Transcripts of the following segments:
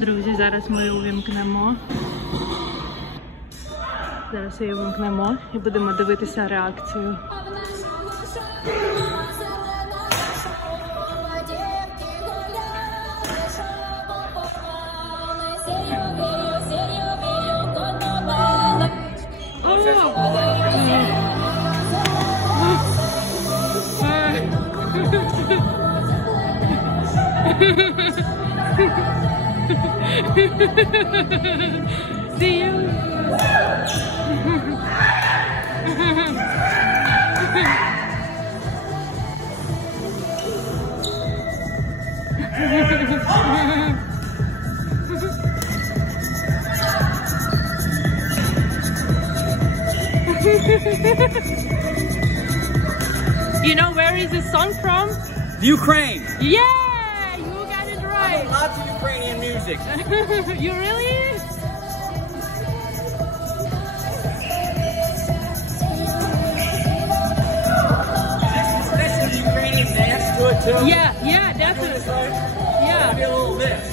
Друзі, зараз ми увімкнемо. Зараз її увімкнемо і будемо дивитися реакцію. See you. You know where is this song from? Ukraine. Yeah, you got it right. Lots of Ukrainian music. You really? Especially Ukrainian dance to it too. Yeah, definitely. Yeah. Maybe a little this.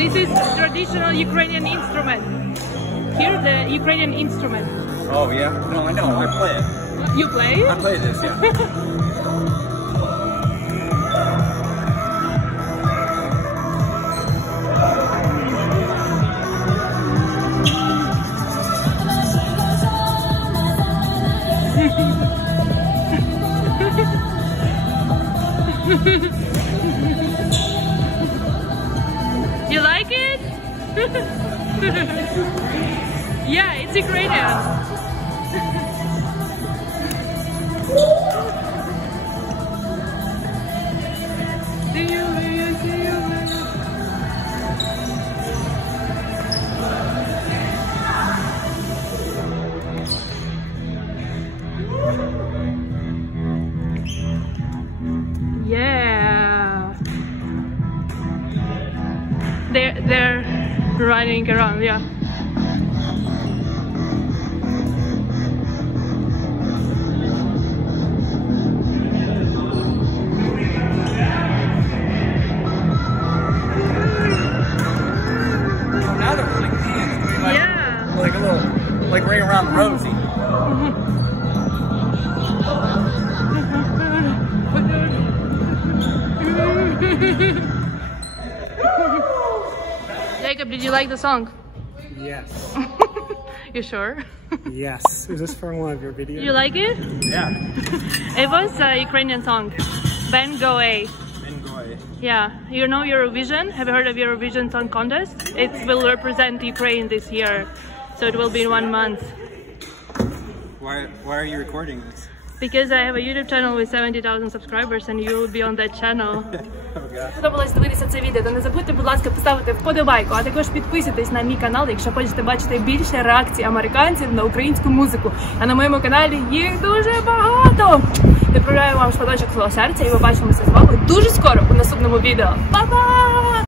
This is traditional Ukrainian instrument. Here, the Ukrainian instrument. Oh yeah? No, I know. I play it. You play it? I play this, yeah. You like it? Yeah, it's Ukrainian. See you. Yeah. They're running around, yeah. Now they're really dancing. Like a little, like Ring Around the Rosie. Jacob, did you like the song? Yes. You sure? Yes. Is this from one of your videos? You like it? Yeah. It was a Ukrainian song. Ben Go A. Yeah. You know Eurovision? Have you heard of Eurovision Song Contest? It will represent Ukraine this year. So it will be in 1 month. Why are you recording this? Because I have a YouTube channel with 70,000 subscribers and you will be on that channel. Сподобалось дивитися це відео, то не забудьте, будь ласка, поставити вподобайку, а також підписуйтесь на мій канал, якщо хочете бачити більше реакцій американців на українську музику. А на моєму каналі їх дуже багато! Відправляю вам шматочок свого серця і побачимося з вами дуже скоро у наступному відео. Па-па!